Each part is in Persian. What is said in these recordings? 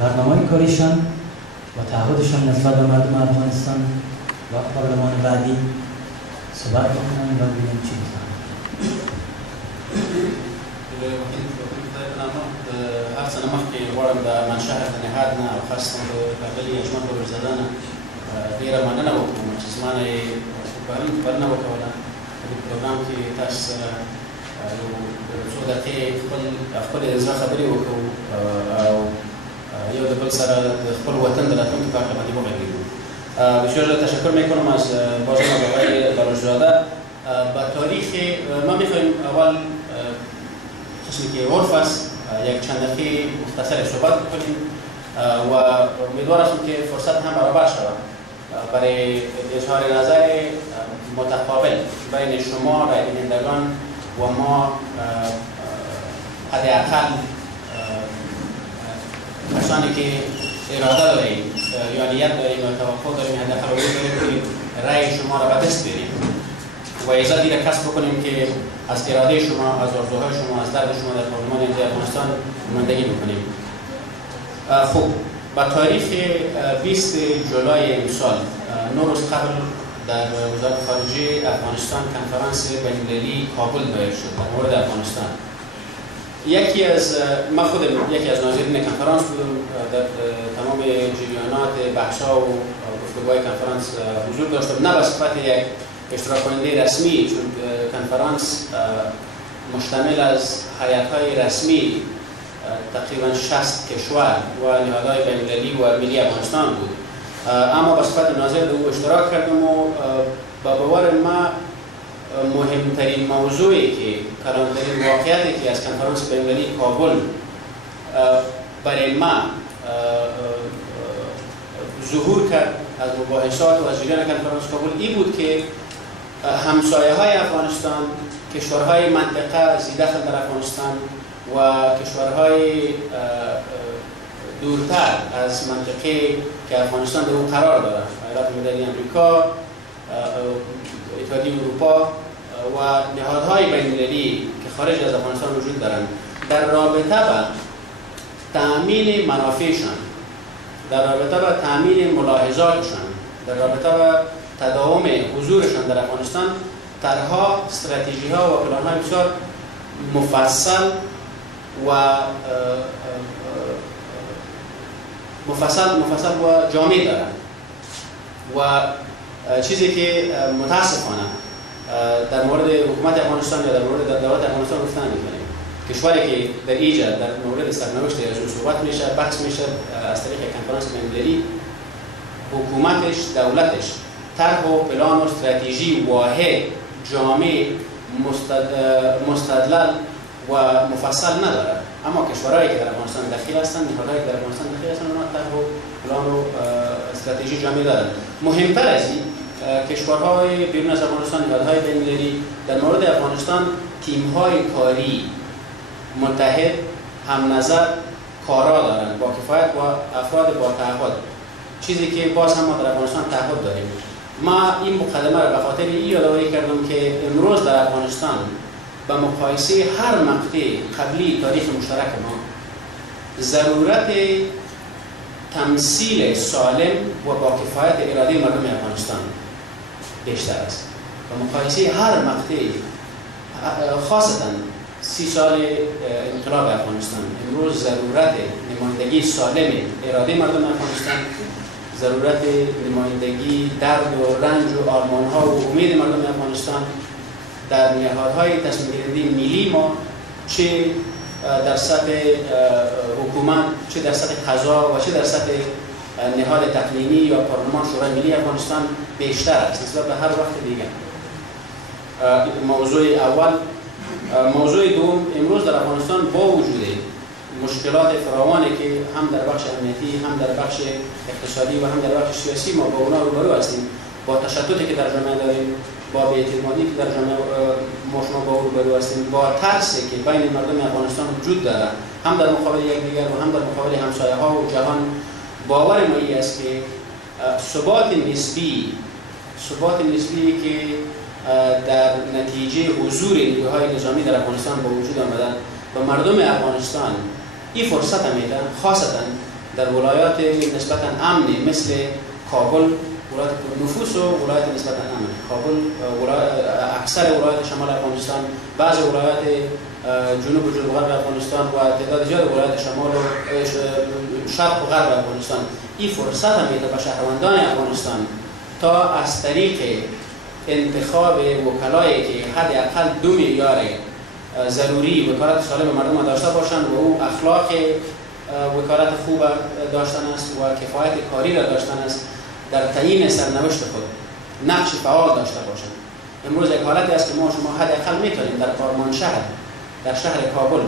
برنامه کاریشان و تعهدشان نسبت به مردم افغانستان و پارلمان بعدی صحبت بکنم و ببینیم چی می‌خوام. هر سنه مخکې غواړم د منشأ د نهاد نه او خاصتا د ښاغلي اجمل بابرزاده نه ډېره مننه وکړم چې زما نه یې بلنه وکړله په دې پروګرام کې تاسو سره یو څو دقیقې خپلې د زړه خبرې وکړو او یو د بل سره د خپل وطن د راتلونکي په هکله باندې وغږېږو. بسیار تشکر میکنم از بازم آقای بلوچزاده. با تاریخ ما میخوایم اول قسمی که عرف است یک چند دقیقه مختصر صحبت کنیم و امیدوار هستم که فرصت هم برابر شود برای اظهار نظر متقابل بین شما رای دهندگان و ما حداقل کسانی که اراده داریم یا نیت داریم و توقع داریم حداقل داریم که رای شما را به دست بیاریم و ایزادی را کسب بکنیم که از اراده شما، از آرزوهای شما، از درد شما در پارلمان افغانستان نمایندگی بکنیم. خب با تاریخ 20 جولای امسال 9 روز قبل در وزارت خارجه افغانستان کنفرانس بین‌المللی کابل دایر شد در مورد افغانستان. ما خودم یکی از ناظرین کنفرانس بودم، در تمام جریانات بحث‌ها و گفتگوهای کنفرانس حضور داشتم، نه به صفت یک اشتراک کننده رسمی، چون کنفرانس مشتمل از هیئت‌های رسمی تقریبا 60 کشور و نهادهای بین‌المللی و ملی افغانستان بود، اما به صفت ناظر در او اشتراک کردم و با باور ما مهمترین موضوعی که کلانترین واقعیتی که از کنفرانس بین‌المللی کابل برای ما ظهور کرد از مباحثات و از جریان کنفرانس کابل این بود که همسایه‌های افغانستان، کشورهای منطقه زیدخل در افغانستان و کشورهای دورتر از منطقه که افغانستان در اون قرار دارد، ایالات متحده آمریکا، اتحادیه اروپا و نهادهای بین‌المللی که خارج از افغانستان وجود دارند، در رابطه با تأمین منافعشان، در رابطه با تأمین ملاحظاتشان، در رابطه با تداوم حضورشان در افغانستان طرح‌ها، استراتژی‌ها و پلان‌های بسیار مفصل و جامع دارند و چیزی که متاسفانه در مورد حکومت افغانستان یا در مورد دولت افغانستان گفتن می‌کنیم. کشوری که در اینجا در مورد سرنوشت از صحبت میشه، بحث میشه از طریق کنفرانس بین‌المللی، حکومتش، دولتش طرح و پلان و استراتژی واحد، جامع، مستدلل و مفصل ندارد. اما کشورهایی که در افغانستان داخل هستند، نهادهایی که در افغانستان داخل هستند، اونها طرح و پلان و استراتژی جامع دارند. مهمتر از این کشورهای بیرون از افغانستان، نهادهای بین‌المللی در مورد افغانستان تیم‌های کاری متحد، هم نظر، کارا دارند با کفایت و افراد با تعهد، چیزی که باز هم ما در افغانستان تعهد داریم. ما این مقدمه را به خاطر این یادآوری کردم که امروز در افغانستان به مقایسه هر مقطع قبلی تاریخ مشترک ما ضرورت تمثیل سالم و با کفایت اراده مردم افغانستان بیشتر است. به مقایسه هر مقطع، خاصتا 30 سال انقلاب افغانستان، امروز ضرورت نمایندگی سالم اراده مردم افغانستان، ضرورت نمایندگی درد و رنج و آرمان‌ها و امید مردم افغانستان در نهادهای تصمیم گیری ملی ما، چه در سطح حکومت، چه در سطح قضا و چه در سطح نهاد تقنینی یا پارلمان شورای ملی افغانستان بیشتر است نسبت به هر وقت دیگر. موضوع اول. موضوع دوم، امروز در افغانستان با وجود مشکلات فراوانی که هم در بخش امنیتی، هم در بخش اقتصادی و هم در بخش سیاسی ما با اونا روبرو هستیم، با تشتتی که در جامعه داریم، با بی‌اعتمادی که در جامعه ما با روبرو هستیم، با ترسی که بین مردم افغانستان وجود دارد، هم در مقابل یکدیگر و هم در مقابل همسایه‌ها و جهان. باور ما این است که ثبات نسبی که در نتیجه حضور نیروهای نظامی در افغانستان با وجود آمدن و مردم افغانستان این فرصت میدن، خاصتا در ولایات نسبتا امنی مثل کابل، ولایت نفوس و ولایت نسبتا امن. کابل، اکثر ولایات شمال افغانستان، بعض ولایات جنوب و جنوب غرب افغانستان و تعداد زیاد ولایات شمال و شرق و غرب افغانستان این فرصت میده به شهروندان افغانستان تا از طریق انتخاب وکلایی که حداقل 2 معیار ضروری وکالت سالم مردم داشته باشند و او اخلاق وکالت خوب داشتن است و کفایت کاری را داشتن است، در تعیین سرنوشت خود نقش فعال داشته باشند. امروز یک حالتی است که ما شما حداقل میتونیم در کرمانشهر، در شهر کابل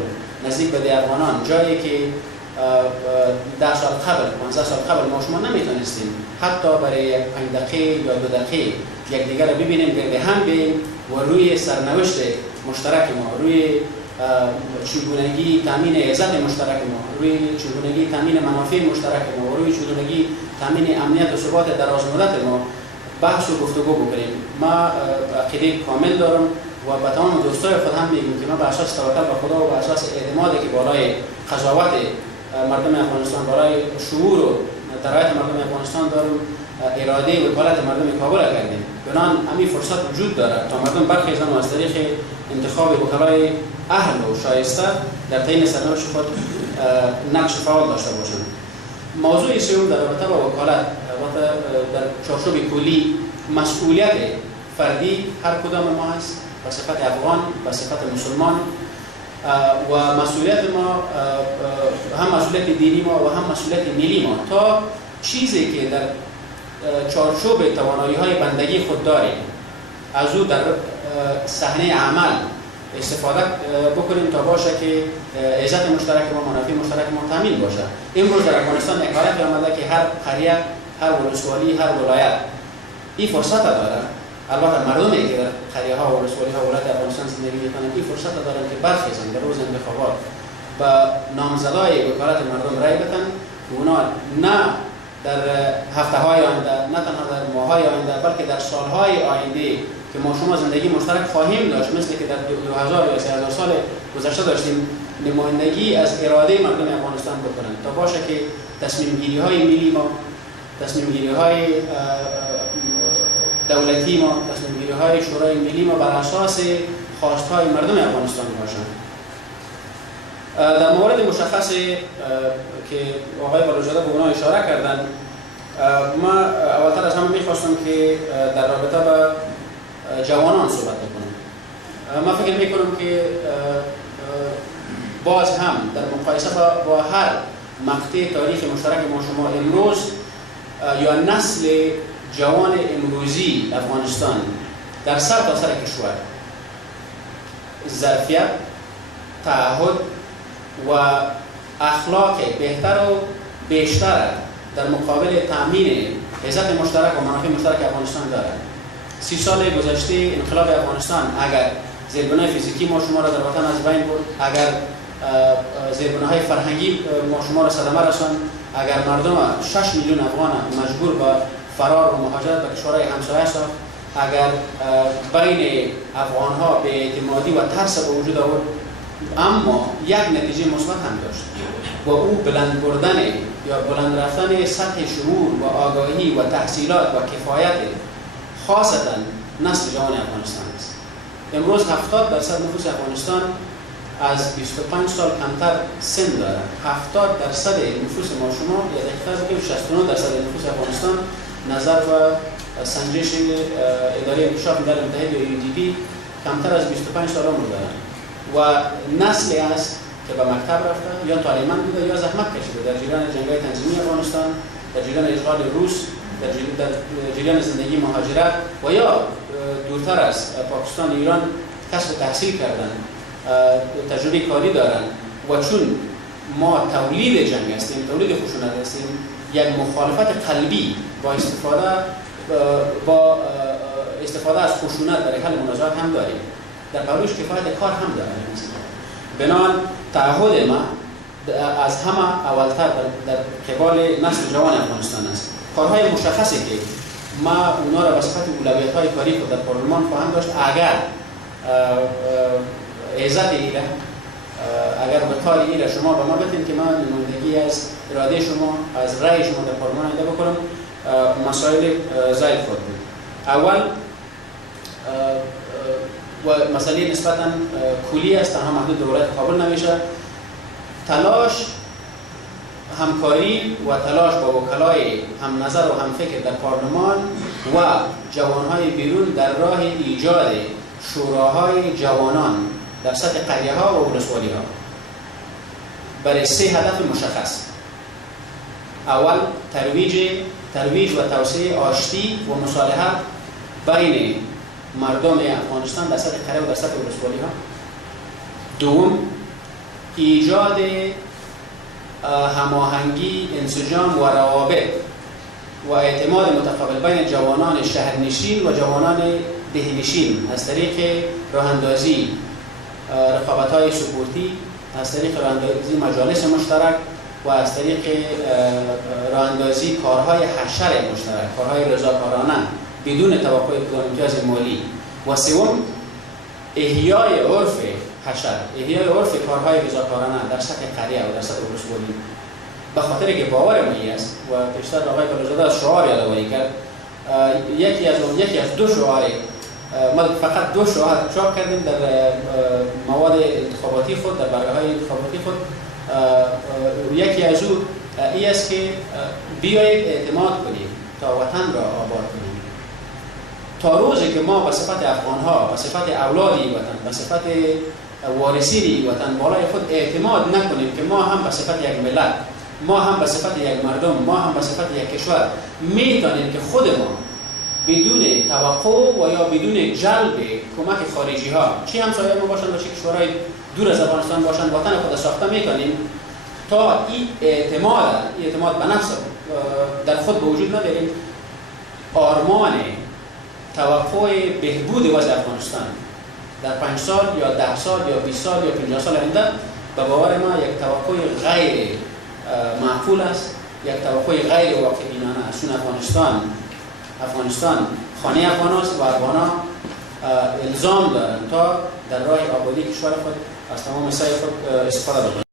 نزدیک به دیوانان، جایی که 10 سال قبل 15 سال قبل ما شما نمیتونستیم حتی برای 5 دقیقه یا 2 دقیقه یکدیگر را ببینیم، گرد هم بیم و روی سرنوشت مشترک ما، روی چگونگی تامین عزت مشترک ما، روی چگونگی تامین منافع مشترک ما و روی چگونگی تامین امنیت و ثبات دراز مدت ما بحث و گفتگو بکنیم. ما عقیده کامل دارم و به تمام دوستای خود هم میگم که ما به اساس توکل به خدا و به اساس اعتمادی که بالای قضاوت مردم افغانستان، بالای شعور و درایت مردم افغانستان دارم، اراده وکالت مردم کابل کردیم. بنان همین فرصت وجود داره تا مردم برخیزن و از طریق انتخاب وکلای اهل و شایسته در تعیین سرنوشت خود نقش فعال داشته باشند. موضوع سوم در رابطه با وکالت در چارچوب کلی مسئولیت فردی هر کدام ما هست به صفت افغان، به صفت مسلمان و مسئولیت ما هم مسئولیت دینی ما و هم مسئولیت ملی ما تا چیزی که در چارچوب توانایی‌های بندگی خود داریم از او در صحنه عمل استفاده بکنیم تا باشه که عزت مشترک ما، منافع مشترک ما تامین باشه. امروز در افغانستان یک حالتی آمده که هر قریه، هر ولسوالی، هر ولایت این فرصت داره. البته مردمی که در قریه ها و ولسوالی ها ولایت افغانستان زندگی میکنند این فرصت دارن که برخیزن در روز انتخابات و نامزدای وکالت مردم رای بدن که اونا نه در هفته های آینده، نه تنها در ماه های آینده، بلکه در سال های آینده که ما شما زندگی مشترک خواهیم داشت، مثل که در 2000 یا 3000 سال گذشته داشتیم، نمایندگی از اراده مردم افغانستان بکنند تا باشه که تصمیم گیری های ملی ما، تصمیم گیری های دولتی ما، تصمیم گیری های شورای ملی ما بر اساس خواست های مردم افغانستان باشند. در مورد مشخصی که آقای بلوچزاده به اونها اشاره کردن، ما اولتر از همه میخواستم که در رابطه با جوانان صحبت بکنم. ما فکر میکنم که باز هم در مقایسه با هر مقطع تاریخ مشترک ما شما امروز یا نسل جوان امروزی افغانستان در سر تا سر کشور ظرفیت، تعهد و اخلاق بهتر و بیشتر در مقابل تامین عزت مشترک و منافع مشترک افغانستان دارد. 30 سال گذشته انقلاب افغانستان اگر زیربنای فیزیکی ما شما را در وطن از بین برد، اگر زیربناهای فرهنگی ما شما را صدمه رساند، اگر مردم 6 میلیون افغان مجبور به فرار و مهاجرت به کشورهای همسایه ساخت، اگر بین افغانها به اعتمادی و ترس به وجود آورد، اما یک نتیجه مثبت هم داشت و او بلند بردن یا بلند رفتن سطح شعور و آگاهی و تحصیلات و کفایت خاصتا نسل جوان افغانستان است. امروز 70% نفوس افغانستان از 25 سال کمتر سن دارد. 70% نفوس ما شما یا دقیقاً بگیم 69% نفوس افغانستان نظر و سنجش اداره انکشاف ملل متحد یا UNDP کمتر از 25 سال عمر دارند و نسلی است که به مکتب رفته یا تعلیم‌مند بوده یا زحمت کشیده در جریان جنگ‌های تنظیمی افغانستان، در جریان اشغال روس، در جریان زندگی مهاجرت و یا دورتر از پاکستان، ایران کسب تحصیل کردن، تجربه کاری دارن و چون ما تولید جنگ هستیم، تولید خشونت هستیم، یک مخالفت قلبی با استفاده از خشونت برای حل منازعات هم داریم. در پروش کفایت کار هم داریم. بنابراین تعهد ما از همه اولتر در قبال نسل جوان افغانستان است. کارهای مشخصی که ما اونا را به صفت اولویت‌های کاری خود در پارلمان خواهم داشت اگر عزت ایره اگر به کار این شما به ما بتین که من نمایندگی از اراده شما، از رأی شما در پارلمان آینده بکنم، مسائل زاید خود بود. اول و مسئله نسبتاً کلی است، تنها محدود به ولایت کابل نمیشه. تلاش همکاری و تلاش با وکلای هم نظر و هم فکر در پارلمان و جوانهای بیرون در راه ایجاد شوراهای جوانان در سطح قریه ها و ولسوالی ها برای 3 هدف مشخص. اول ترویج و توسعه آشتی و مصالحت بین مردم افغانستان در سطح قریه و در سطح ولسوالی ها. دوم، ایجاد هماهنگی، انسجام و روابط و اعتماد متقابل بین جوانان شهرنشین و جوانان دهنشین از طریق راه‌اندازی رقابت‌های سپورتی، از طریق راه‌اندازی مجالس مشترک و از طریق راه‌اندازی کارهای حشر مشترک، کارهای رضاکارانه بدون توقع امتیاز مالی. و سوم، احیای عرف حشر، احیای عرف کارهای رضاکارانه در سطح قریه و در سطح ولسوالی. به خاطر که باور ما است و پیشتر آقای کالج‌زاده از شعار یادآوری کرد، یکی از 2 شعار، ما فقط 2 شعار چاپ کردیم در مواد انتخاباتی خود، در برگه‌های انتخاباتی خود. یکی از او این است که بیایید اعتماد کنیم تا وطن را آباد کنیم. تا روزی که ما به صفت افغان‌ها، به صفت اولادی وطن، به صفت وارثین وطن بالای خود اعتماد نکنیم که ما هم به صفت یک ملت، ما هم به صفت یک مردم، ما هم به صفت یک کشور میتونیم که خود ما بدون توقع و یا بدون جلب کمک خارجی ها، چی همسایه ما باشند و چه کشورهای دور از افغانستان باشند، وطن خود ساخته میکنیم تا این اعتماد به نفس در خود به وجود نداریم. آرمان توقع بهبود وضع افغانستان در 5 سال یا 10 سال یا 20 سال یا 50 سال آینده به باور ما یک توقع غیر معقول است، یک توقع غیر واقع‌بینانه است. چون افغانستان خانه افغان است و افغان‌ها الزام دارند تا در راه آبادی کشور خود از تمام سعی خود استفاده بکنند.